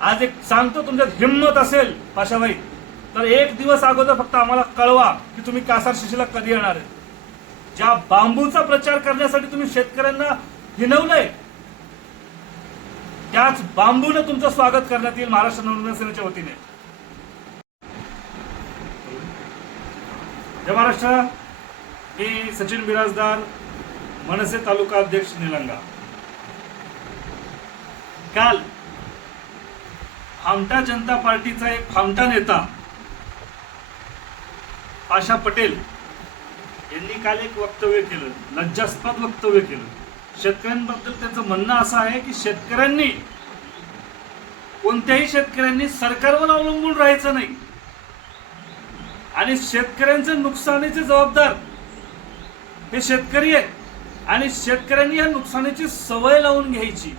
आज एक सांगतो तुमच्यात हिंमत असेल पाशाबाई. तर एक दिवस अगोदर फक्त आम्हाला कळवा की तुम्ही कासार शिशीला कधी येणार आहे. ज्या बांबूचा प्रचार करण्यासाठी तुम्ही शेतकऱ्यांना हिनवलंय त्याच बांबूने तुमचं स्वागत करण्यात येईल महाराष्ट्र नवनिर्माण सेनेच्या वतीने. जय महाराष्ट्र. मी सचिन बिराजदार मनसे तालुका अध्यक्ष निलंगा. काल आमटा जनता पार्टीचा एक फामटा नेता आशा पटेल यांनी काल एक वक्तव्य केलं लज्जास्पद वक्तव्य केलं. शेतकऱ्यांबद्दल त्यांचं म्हणणं असं आहे की शेतकऱ्यांनी कोणत्याही शेतकऱ्यांनी सरकारवर अवलंबून राहायचं नाही. आणि शेतकऱ्यांचं नुकसानीचे जबाबदार हे शेतकरी आहेत. आणि शेतकऱ्यांनी या नुकसानीची सवय लावून घ्यायची.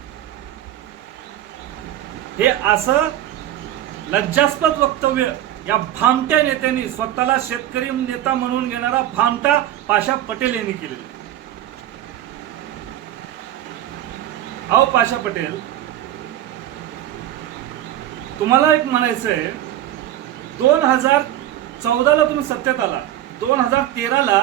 हे असं लज्जास्पद वक्तव्य या भामट्या नेत्यांनी स्वतःला शेतकरी नेता म्हणून घेणारा भामटा पाशा पटेल यांनी केलेलं. अहो पाशा पटेल तुम्हाला एक म्हणायचंय दोन हजार चौदाला तुम्ही सत्यात आला दोन हजार तेराला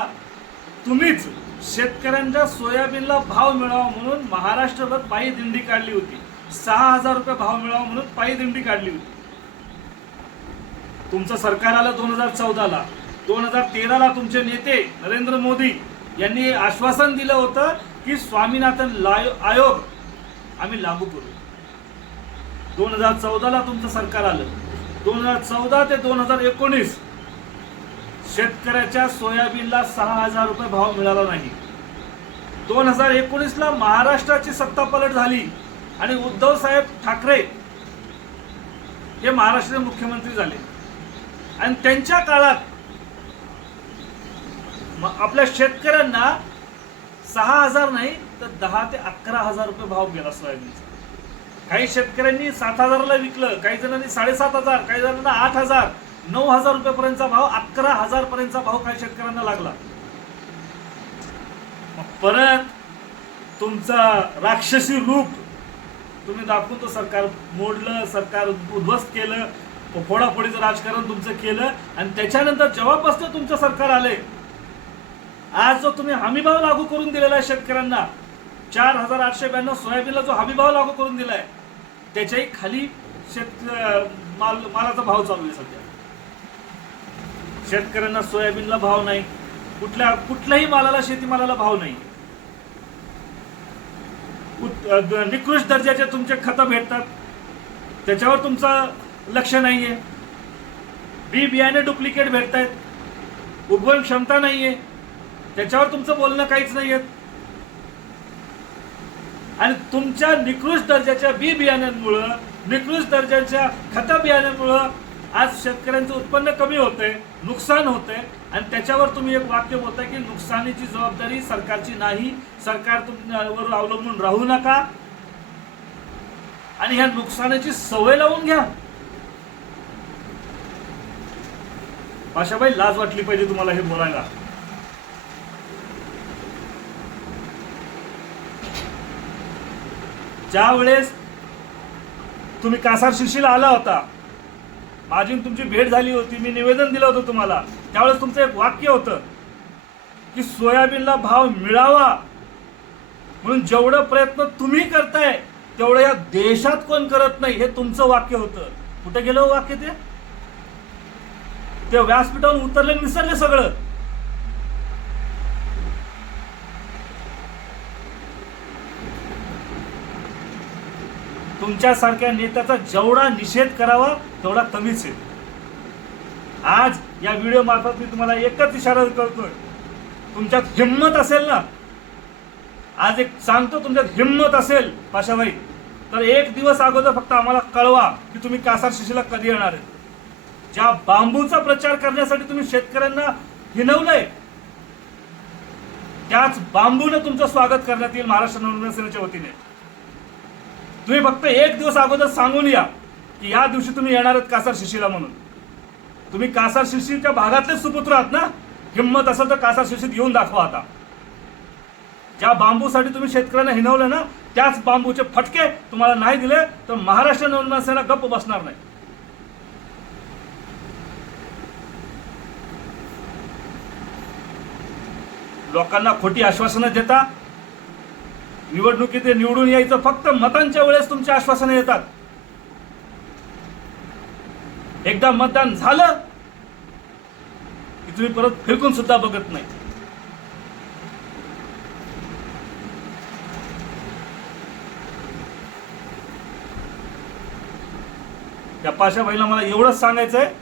तुम्हीच शेतकऱ्यांच्या सोयाबीनला भाव मिळावा म्हणून महाराष्ट्रभर पायी दिंडी काढली होती. सहा हजार रुपये भाव मिळावा म्हणून पायी दिंडी काढली होती. तुमचं सरकार आलं दोन हजार चौदाला. दोन हजार तेराला तुमचे नेते नरेंद्र मोदी यांनी आश्वासन दिलं होतं की स्वामीनाथन लाय- आयोग आम्ही लागू करू. दोन हजार चौदाला तुमचं सरकार आलं. दोन हजार चौदा ते दोन हजार एकोणीस शेतकऱ्याच्या सोयाबीनला सहा हजार रुपये भाव मिळाला नाही. दोन हजार एकोणीसला महाराष्ट्राची सत्ता पलट झाली आणि उद्धव साहेब ठाकरे हे महाराष्ट्राचे मुख्यमंत्री झाले. आणि त्यांच्या काळात आपल्या शेतकऱ्यांना सहा हजार नाही तर दहा ते अकरा हजार रुपये भाव गेला सोयाबीनचा. काही शेतकऱ्यांनी सात हजाराला विकलं काही जणांनी साडेसात हजार काही जणांना आठ हजार. नऊ हजार रुपयापर्यंतचा भाव अकरा हजार पर्यंतचा भाव काही शेतकऱ्यांना लागला. मग परत तुमचा राक्षसी रूप तुम्ही दाखवून तो सरकार मोडलं सरकार उद्ध्वस्त केलं फोडाफोडीचं राजकारण तुमचं केलं आणि त्याच्यानंतर जेव्हापासून तुमचं सरकार आले आज जो तुम्ही हमीभाव लागू करून दिलेला आहे शेतकऱ्यांना चार हजार आठशे ब्याण्णव सोयाबीनला जो हमीभाव लागू करून दिलाय त्याच्याही खाली शेत माल मालाचा भाव चालू आहे सध्या. शेतकऱ्यांना सोयाबीनला भाव नाही. कुठल्या कुठल्याही मालाला शेतीमालाला भाव नाही. निकृष्ट दर्जाचे तुमचे खतं भेटतात. त्याच्यावर तुमचं लक्ष नाहीये. बी बियाणे डुप्लिकेट भेटत आहेत उगवण क्षमता नाहीये. त्याच्यावर तुमचं बोलणं काहीच नाहीये. आणि तुमच्या निकृष्ट दर्जाच्या बी बियाण्यांमुळं निकृष्ट दर्जाच्या खत बियाण्यांमुळं आज शेतकऱ्यांचं उत्पन्न कमी होतंय. नुकसान होतंय. आणि त्याच्यावर तुम्ही एक वाक्य बोलताय की नुकसानीची जबाबदारी सरकारची नाही. सरकार तुमच्यावर अवलंबून राहू नका. आणि ह्या नुकसानाची सवय लावून घ्या. भाषाबाई लाज वाटली पाहिजे तुम्हाला हे बोलायला. ज्या वेळेस तुम्ही कासार शिशीला आला होता माझी तुमची भेट झाली होती मी निवेदन दिलं होतं तुम्हाला. त्यावेळेस तुमचं एक वाक्य होतं की सोयाबीनला भाव मिळावा. म्हणून जेवढं प्रयत्न तुम्ही करताय तेवढं या देशात कोण करत नाही हे तुमचं वाक्य होतं. कुठे गेलं हो वाक्य ते? ते व्यासपीठावरून उतरले आणि विसरले सगळं. तुमच्यासारख्या नेत्याचा जेवढा निषेध करावा तेवढा कमीच आहे. आज या व्हिडिओ मार्फत मी तुम्हाला एकच इशारा करतोय. तुमच्यात हिंमत असेल ना? आज एक सांगतो तुमच्यात हिंमत असेल पाशाबाई. तर एक दिवस अगोदर फक्त आम्हाला कळवा की तुम्ही कासार शिशीला कधी येणार आहे. ज्या बांबूचा प्रचार करण्यासाठी तुम्ही शेतकऱ्यांना हिनवलंय त्याच बांबूने तुमचं स्वागत करण्यात येईल महाराष्ट्र नवनिर्माण सेनेच्या वतीने. तुम्ही फक्त एक दिवस अगोदर सांगून या की या दिवशी तुम्ही येणार आहात कासार शिशीला म्हणून. तुम्ही कासार शिशीच्या भागातलेच सुपुत्र आहात ना? हिंमत असेल तर कासार शिशीत येऊन दाखवा आता. ज्या बांबूसाठी तुम्ही शेतकऱ्यांना हिनवलं ना त्याच बांबूचे फटके तुम्हाला नाही दिले तर महाराष्ट्र नवनिर्माण सेना गप्प बसणार नाही. लोकांना खोटी आश्वासनं देता निवडणुकीत निवडून यायचं फक्त मतांच्या वेळेस तुमची आश्वासनं येतात. एकदा मतदान झालं की तुम्ही परत फिरकून सुद्धा बघत नाही. त्या पाशाबाईला मला एवढंच सांगायचंय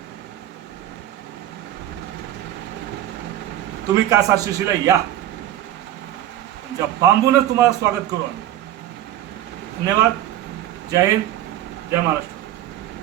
तुम्ही कासा शिशीला या. ज्या बांबूनच तुम्हाला स्वागत करू आम्ही. धन्यवाद. जय हिंद. जय महाराष्ट्र.